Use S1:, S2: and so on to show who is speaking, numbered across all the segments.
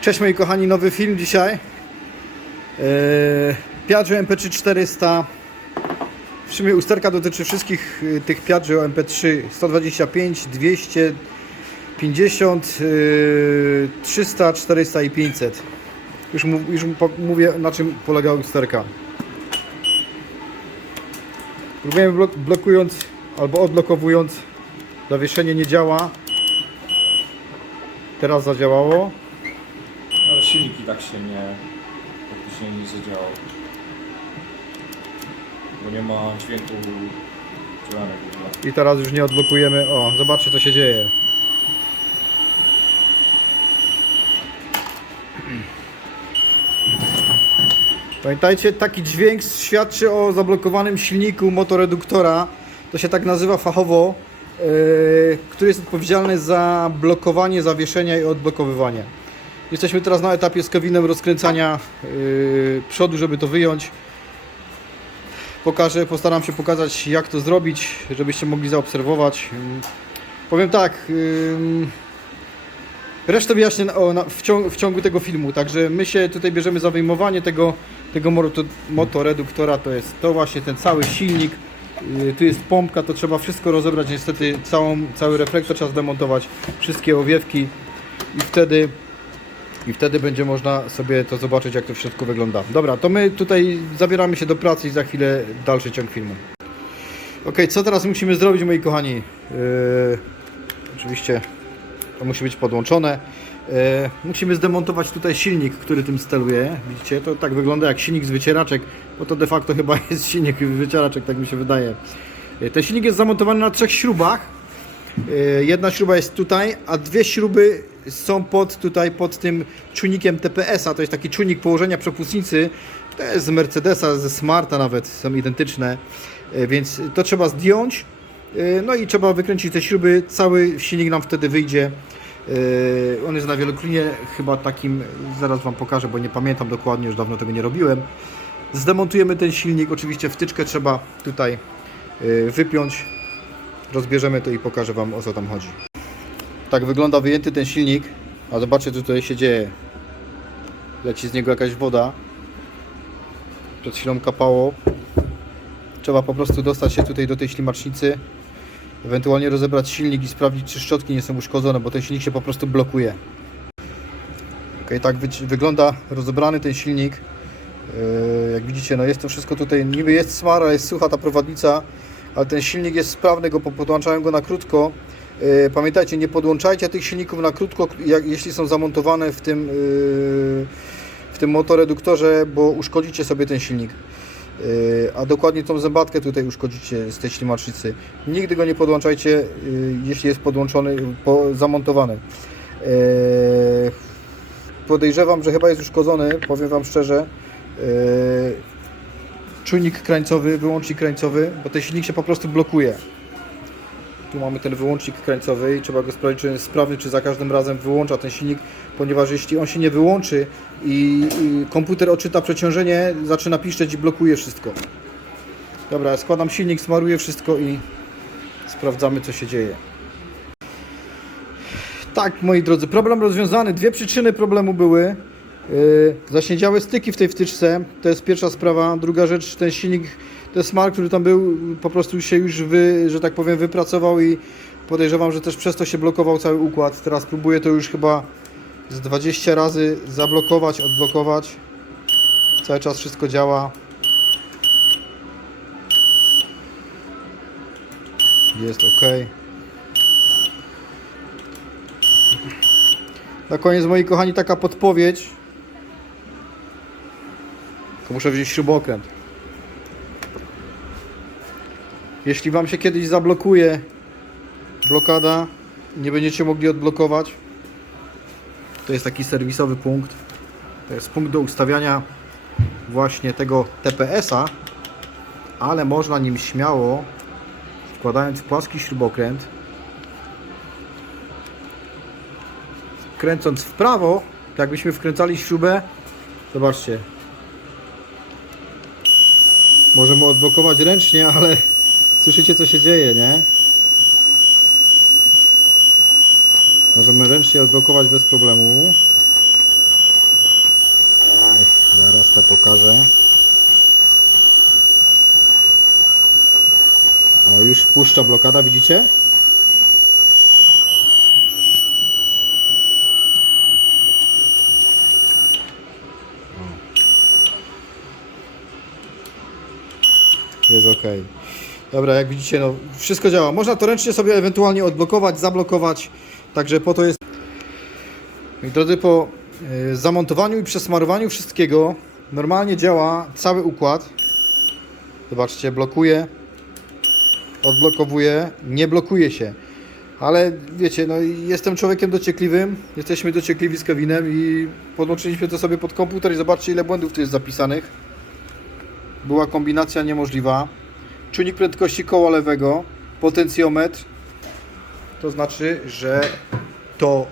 S1: Cześć moi kochani, nowy film dzisiaj. Eee, Piaggio MP3 400. W sumie usterka dotyczy wszystkich y, tych Piaggio MP3 125, 250, y, 300, 400 i 500. Już, już mówię na czym polega usterka. Próbujemy blok, blokując albo odblokowując. Zawieszenie nie działa. Teraz zadziałało.
S2: I tak się nie praktycznie nie zadziałał. Bo nie ma dźwięku ogóle.
S1: I teraz już nie odblokujemy. O, zobaczcie co się dzieje. Pamiętajcie, taki dźwięk świadczy o zablokowanym silniku motoreduktora. To się tak nazywa fachowo, yy, który jest odpowiedzialny za blokowanie zawieszenia i odblokowywanie. Jesteśmy teraz na etapie z Kevinem rozkręcania yy, przodu, żeby to wyjąć. Pokażę, postaram się pokazać jak to zrobić, żebyście mogli zaobserwować. Ym, Powiem tak, ym, resztę wyjaśnię na- w, ciągu, w ciągu tego filmu, także my się tutaj bierzemy za wyjmowanie tego, tego moto, motoreduktora, to jest to właśnie ten cały silnik, Yy, tu jest pompka, to trzeba wszystko rozebrać, niestety całą, cały reflektor trzeba zdemontować, wszystkie owiewki. I wtedy i wtedy będzie można sobie to zobaczyć, jak to w środku wygląda. Dobra, to my tutaj zabieramy się do pracy i za chwilę dalszy ciąg filmu. Ok, co teraz musimy zrobić, moi kochani? Yy, oczywiście to musi być podłączone. Yy, musimy zdemontować tutaj silnik, który tym steluje. Widzicie, to tak wygląda jak silnik z wycieraczek, bo to de facto chyba jest silnik wycieraczek, tak mi się wydaje. Yy, ten silnik jest zamontowany na trzech śrubach. Yy, Jedna śruba jest tutaj, a dwie śruby są pod tutaj pod tym czujnikiem TPS-a. To jest taki czujnik położenia przepustnicy. To jest z Mercedesa, ze Smarta nawet są identyczne. Yy, Więc to trzeba zdjąć. Yy, No i trzeba wykręcić te śruby. Cały silnik nam wtedy wyjdzie. Yy, On jest na wieloklinie chyba takim, zaraz Wam pokażę, bo nie pamiętam dokładnie, już dawno tego nie robiłem. Zdemontujemy ten silnik. Oczywiście wtyczkę trzeba tutaj wypiąć rozbierzemy to i pokażę Wam o co tam chodzi. Tak wygląda wyjęty ten silnik, a zobaczcie co tutaj się dzieje. Leci z niego jakaś woda. Przed chwilą kapało. Trzeba po prostu dostać się tutaj do tej ślimacznicy. Ewentualnie rozebrać silnik i sprawdzić czy szczotki nie są uszkodzone, bo ten silnik się po prostu blokuje. Ok, tak wy wygląda rozebrany ten silnik. Yy, jak widzicie, no jest to wszystko tutaj, niby jest smara, jest sucha ta prowadnica, ale ten silnik jest sprawny, go po- podłączałem go na krótko. Yy, Pamiętajcie, nie podłączajcie tych silników na krótko, jak, jeśli są zamontowane w tym, yy, w tym motoreduktorze, bo uszkodzicie sobie ten silnik. Yy, A dokładnie tą zębatkę tutaj uszkodzicie z tej ślimacznicy. Nigdy go nie podłączajcie, jeśli jest podłączony, po, zamontowany. Podejrzewam, że chyba jest uszkodzony, powiem Wam szczerze. Czujnik krańcowy, wyłącznik krańcowy, bo ten silnik się po prostu blokuje. Tu mamy ten wyłącznik krańcowy i trzeba go sprawdzić, czy jest sprawny, czy za każdym razem wyłącza ten silnik, ponieważ jeśli on się nie wyłączy i, i komputer odczyta przeciążenie, zaczyna piszczeć i blokuje wszystko. Dobra, składam silnik, smaruję wszystko i sprawdzamy co się dzieje. Tak, moi drodzy, problem rozwiązany. Dwie przyczyny problemu były. Yy, zaśniedziałe styki w tej wtyczce, to jest pierwsza sprawa. Druga rzecz, ten silnik, ten smar, który tam był, po prostu się już, wy, że tak powiem, wypracował i podejrzewam, że też przez to się blokował cały układ. Teraz próbuję to już chyba z 20 razy zablokować, odblokować. Cały czas wszystko działa. Jest ok. Na koniec, moi kochani, taka podpowiedź. Tylko muszę wziąć śrubokręt. Jeśli Wam się kiedyś zablokuje blokada, nie będziecie mogli odblokować, to jest taki serwisowy punkt. To jest punkt do ustawiania właśnie tego TPS-a, ale można nim śmiało, wkładając płaski śrubokręt, kręcąc w prawo, tak jakbyśmy wkręcali śrubę, zobaczcie. Możemy odblokować ręcznie, ale słyszycie co się dzieje, nie? Możemy ręcznie odblokować bez problemu. Teraz to pokażę. O, już puszcza blokada, widzicie? Jest ok. Dobra, jak widzicie, no wszystko działa. Można to ręcznie sobie ewentualnie odblokować, zablokować. Także po to jest. Drodzy, po y, zamontowaniu i przesmarowaniu wszystkiego normalnie działa cały układ. Zobaczcie, blokuje, odblokowuje, nie blokuje się. Ale wiecie, no jestem człowiekiem dociekliwym, jesteśmy dociekliwi z Kevinem i podłączyliśmy to sobie pod komputer i zobaczcie ile błędów tu jest zapisanych. Była kombinacja niemożliwa. Czujnik prędkości koła lewego, potencjometr. To znaczy, że to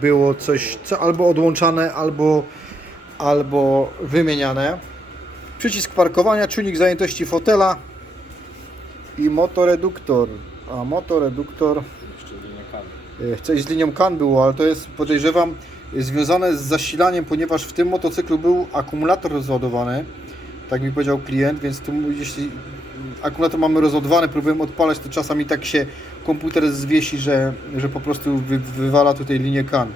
S1: było coś co albo odłączane, albo, albo wymieniane. Przycisk parkowania, czujnik zajętości fotela i motoreduktor. A motoreduktor kan. E, Coś z linią CAN było, ale to jest podejrzewam związane z zasilaniem, ponieważ w tym motocyklu był akumulator rozładowany. Tak mi powiedział klient, więc tu jeśli akumulator mamy rozładowany, próbujemy odpalać, to czasami tak się komputer zwiesi, że, że po prostu wy, wywala tutaj linię CAN.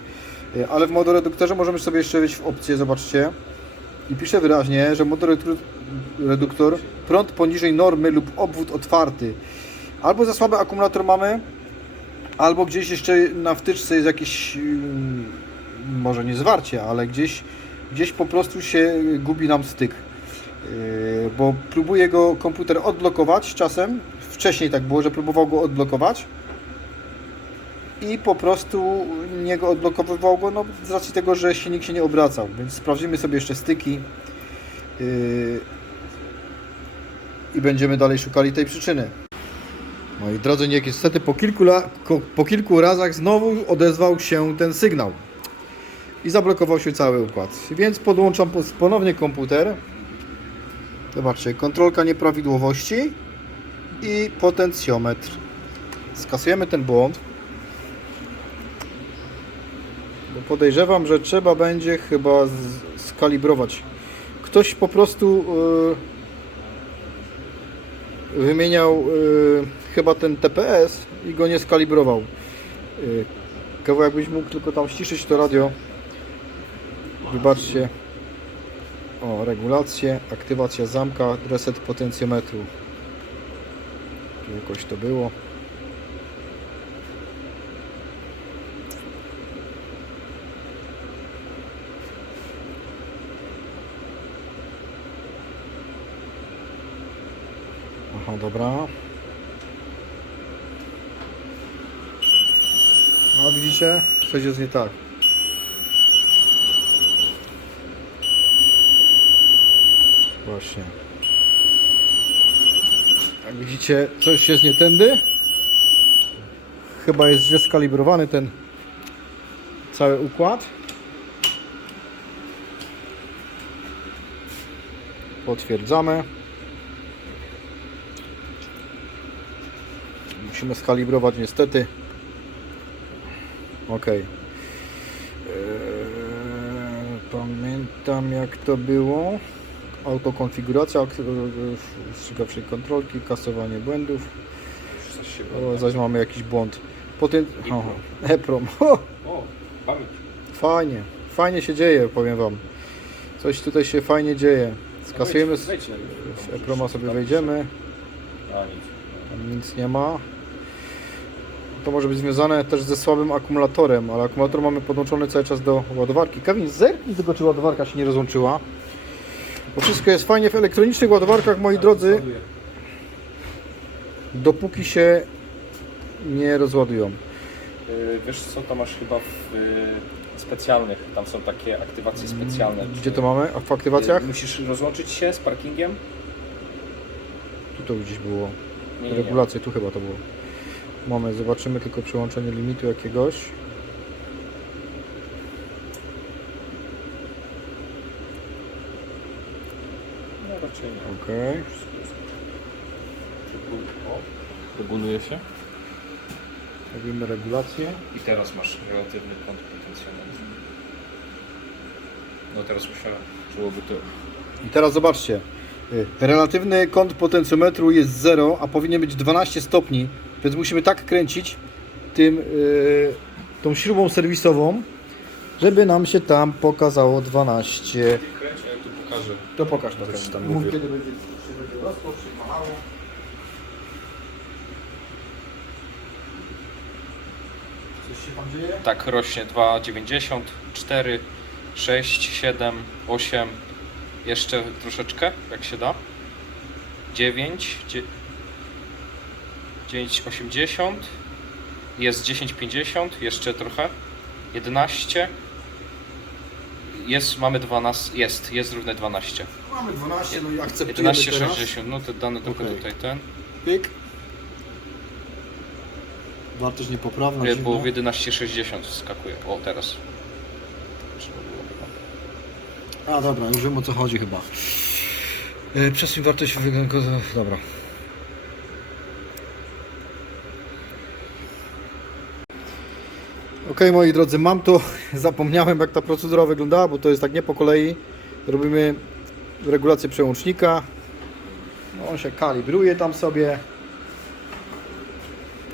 S1: E, Ale w motoreduktorze możemy sobie jeszcze wejść w opcję, zobaczcie. I pisze wyraźnie, że motoreduktor prąd poniżej normy lub obwód otwarty. Albo za słaby akumulator mamy, albo gdzieś jeszcze na wtyczce jest jakieś, ym, może nie zwarcie, ale gdzieś, gdzieś po prostu się gubi nam styk. Yy, Bo próbuje go komputer odblokować czasem. Wcześniej tak było, że próbował go odblokować i po prostu nie go odblokowywał go, no z racji tego, że silnik się nie obracał. Więc sprawdzimy sobie jeszcze styki yy, i będziemy dalej szukali tej przyczyny. Moi drodzy, niestety po kilku, la, po kilku razach znowu odezwał się ten sygnał i zablokował się cały układ. Więc podłączam ponownie komputer. Zobaczcie, kontrolka nieprawidłowości i potencjometr. Skasujemy ten błąd. Bo podejrzewam, że trzeba będzie chyba skalibrować. Ktoś po prostu yy, wymieniał yy, chyba ten TPS i go nie skalibrował. Yy, Kawałek jakbyś mógł tylko tam ściszyć to radio. Wybaczcie. O, regulacje, aktywacja zamka, reset potencjometru. Jakoś to było. Aha, dobra. A widzicie? Coś jest nie tak. Właśnie. Jak widzicie, coś jest nie tędy. Chyba jest źle skalibrowany ten cały układ. Potwierdzamy. Musimy skalibrować niestety. Ok. Eee, pamiętam jak to było. Autokonfiguracja strzygawczej kontrolki, kasowanie błędów. O, zaś mamy jakiś błąd. Potem. EPROM. O, fajnie. Fajnie się dzieje, powiem wam. Coś tutaj się fajnie dzieje. Skasujemy. W EPROMa sobie wejdziemy. Tam nic nie ma. To może być związane też ze słabym akumulatorem, ale akumulator mamy podłączony cały czas do ładowarki. Kevin, zerknij tylko, czy ładowarka się nie rozłączyła. Bo wszystko jest fajnie w elektronicznych ładowarkach, moi drodzy, dopóki się nie rozładują.
S2: Yy, Wiesz co, to masz chyba w yy, specjalnych, tam są takie aktywacje specjalne.
S1: Gdzie to mamy? A w aktywacjach?
S2: Yy, Musisz rozłączyć się z parkingiem?
S1: Tu to gdzieś było. Nie. Regulacje, tu chyba to było. Moment, zobaczymy tylko przełączenie limitu jakiegoś.
S2: No raczej nie. Okej. O, Reguluje się.
S1: Robimy regulację.
S2: I teraz masz relatywny kąt potencjometru. No teraz musiałem, byłoby to...
S1: I teraz zobaczcie. y, Relatywny kąt potencjometru jest 0, a powinien być 12 stopni, więc musimy tak kręcić tym, y, tą śrubą serwisową, żeby nam się tam pokazało 12. Pokażę. To pokaż to. Coś tam Mów, mówię. kiedy będzie, czy będzie rosło, czy malało.
S2: Coś się tam dzieje? Tak, rośnie 2,90, 4, 6, 7, 8, jeszcze troszeczkę, jak się da. 9, 9,80, jest 10,50, jeszcze trochę. 11, jest, mamy 12, jest, jest równe 12.
S1: Mamy 12, no i akceptujemy teraz.
S2: 11,60, no te dane tylko Okej. tutaj ten. Pyk.
S1: Wartość niepoprawna. Nie,
S2: dziwna. bo w 11,60 wskakuje. O, teraz. Trzeba
S1: było chyba. A dobra, już wiem o co chodzi chyba. Yy, przesuń wartość wyglądu. Dobra. Ok, moi drodzy, mam to. Zapomniałem, jak ta procedura wyglądała, bo to jest tak nie po kolei. Robimy regulację przełącznika. No, On się kalibruje tam sobie.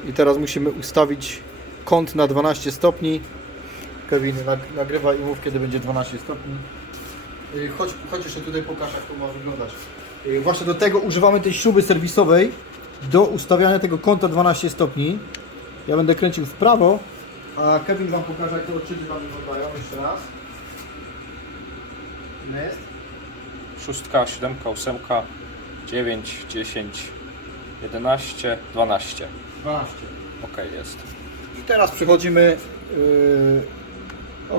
S1: I teraz musimy ustawić kąt na 12 stopni. Kevin nag- nagrywa i mów, kiedy będzie 12 stopni. Y, Chodź, chodź jeszcze tutaj pokaż, jak to ma wyglądać. Y, Właśnie do tego używamy tej śruby serwisowej do ustawiania tego kąta 12 stopni. Ja będę kręcił w prawo, a Kevin Wam pokaże, jak te odczyty Wam wyglądają. Jeszcze raz.
S2: Ile jest? Szóstka, siódemka, ósemka, dziewięć, dziesięć, jedenaście, dwanaście. 12. Ok, jest.
S1: I teraz przechodzimy. Yy,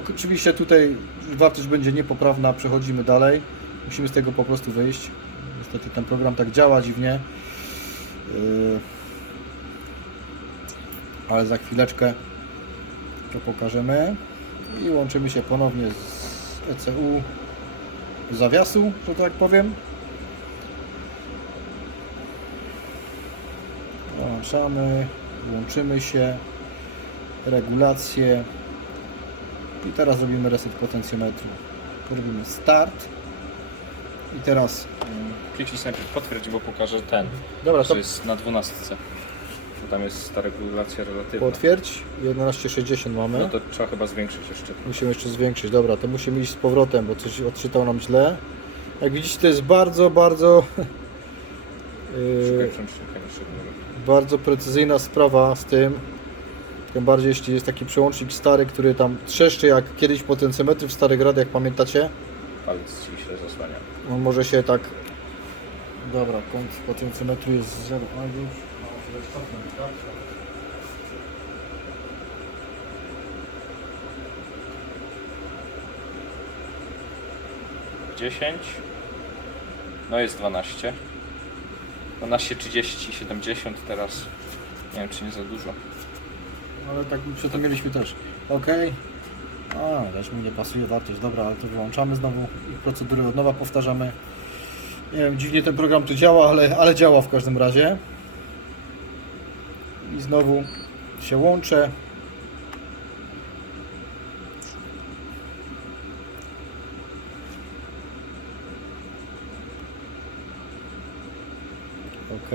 S1: oczywiście tutaj wartość będzie niepoprawna, przechodzimy dalej. Musimy z tego po prostu wyjść. Niestety ten program tak działa dziwnie. Yy, ale za chwileczkę to pokażemy i łączymy się ponownie z ECU zawiasu, że tak powiem. Dołączamy, łączymy się, regulacje i teraz robimy reset potencjometru. Robimy start i teraz
S2: Kliknij najpierw potwierdź, bo pokażę ten. Dobra, to jest na 12 że tam jest ta regulacja relatywna.
S1: Potwierdź, 11,60 mamy. No
S2: to trzeba chyba zwiększyć jeszcze. Trochę.
S1: Musimy jeszcze zwiększyć, dobra, to musimy iść z powrotem, bo coś odczytał nam źle. Jak widzicie, to jest bardzo, bardzo... Y, bardzo precyzyjna sprawa z tym. Tym bardziej, jeśli jest taki przełącznik stary, który tam trzeszczy jak kiedyś potencjometry w Starych Grad, jak pamiętacie.
S2: Palec ci się zasłania.
S1: On może się tak... Dobra, kąt potencjometru jest 0, a już tak?
S2: 10. No jest 12. 12, 30, 70 teraz. Nie wiem czy nie za dużo.
S1: Ale tak przy tym mieliśmy też. Ok. A, też mi nie pasuje wartość. Dobra, ale to wyłączamy znowu i procedurę od nowa powtarzamy. Nie wiem, dziwnie ten program tu działa, ale, ale działa w każdym razie. Znowu się łączę. Ok.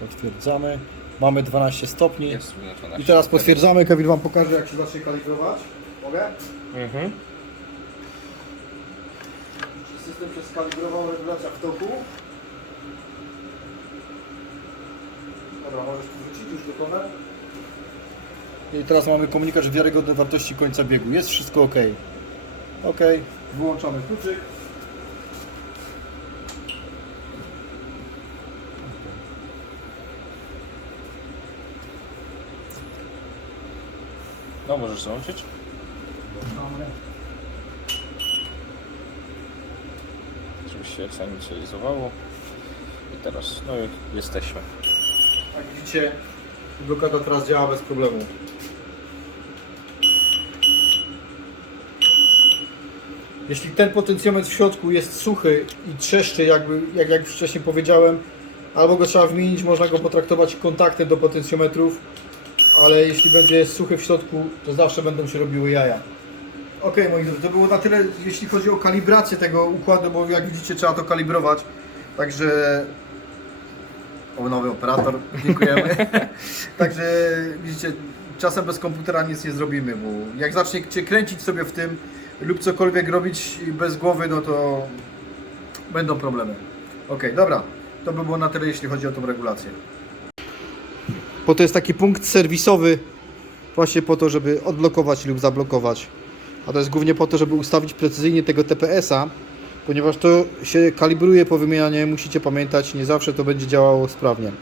S1: Potwierdzamy. Mamy 12 stopni. Jest na 12. I teraz potwierdzamy. Kevin Wam pokaże, jak się zacznie kalibrować. Mogę? Mhm. Się skalibrował, regulacja w toku. Dobra, możesz tu wrócić już gotowe. I teraz mamy komunikat, że wiarygodne wartości końca biegu. Jest wszystko ok. Ok, wyłączamy kluczyk.
S2: No możesz załączyć. Włączamy. Żeby się zainicjalizowało. I teraz, no jesteśmy.
S1: Jak widzicie, blokada teraz działa bez problemu. Jeśli ten potencjometr w środku jest suchy i trzeszczy, jakby, jak, jak wcześniej powiedziałem, albo go trzeba wymienić, można go potraktować kontaktem do potencjometrów, ale jeśli będzie suchy w środku, to zawsze będą się robiły jaja. Okej, moi drodzy, to było na tyle, jeśli chodzi o kalibrację tego układu, bo jak widzicie, trzeba to kalibrować. Także. O, nowy operator, dziękujemy. Także widzicie, czasem bez komputera nic nie zrobimy, bo jak zaczniecie kręcić sobie w tym lub cokolwiek robić bez głowy, no to będą problemy. Okej, dobra, to by było na tyle, jeśli chodzi o tą regulację. Bo to jest taki punkt serwisowy, właśnie po to, żeby odblokować lub zablokować. A to jest głównie po to, żeby ustawić precyzyjnie tego TPS-a, ponieważ to się kalibruje po wymianie, musicie pamiętać, nie zawsze to będzie działało sprawnie.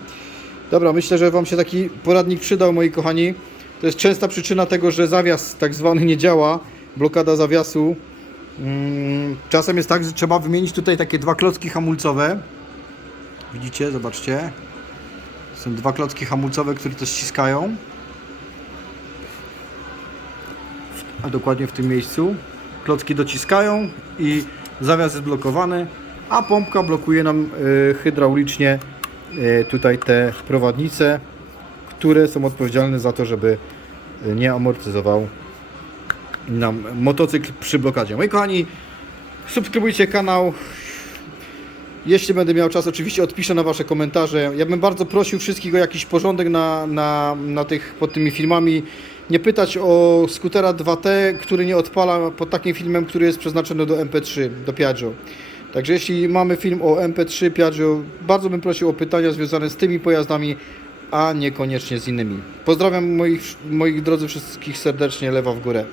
S1: Dobra, myślę, że Wam się taki poradnik przydał, moi kochani. To jest częsta przyczyna tego, że zawias tak zwany nie działa, blokada zawiasu. Mm, Czasem jest tak, że trzeba wymienić tutaj takie dwa klocki hamulcowe. Widzicie, zobaczcie. Są dwa klocki hamulcowe, które to ściskają. A dokładnie w tym miejscu. Klocki dociskają i zawias jest blokowany, a pompka blokuje nam y, hydraulicznie y, tutaj te prowadnice, które są odpowiedzialne za to, żeby y, nie amortyzował nam motocykl przy blokadzie. Moi kochani, subskrybujcie kanał. Jeśli będę miał czas, oczywiście odpiszę na Wasze komentarze. Ja bym bardzo prosił wszystkich o jakiś porządek na, na, na tych, pod tymi filmami. Nie pytać o skutera 2T, który nie odpala pod takim filmem, który jest przeznaczony do MP3, do Piaggio. Także jeśli mamy film o MP3 Piaggio, bardzo bym prosił o pytania związane z tymi pojazdami, a niekoniecznie z innymi. Pozdrawiam moich, moich drodzy wszystkich serdecznie, lewa w górę.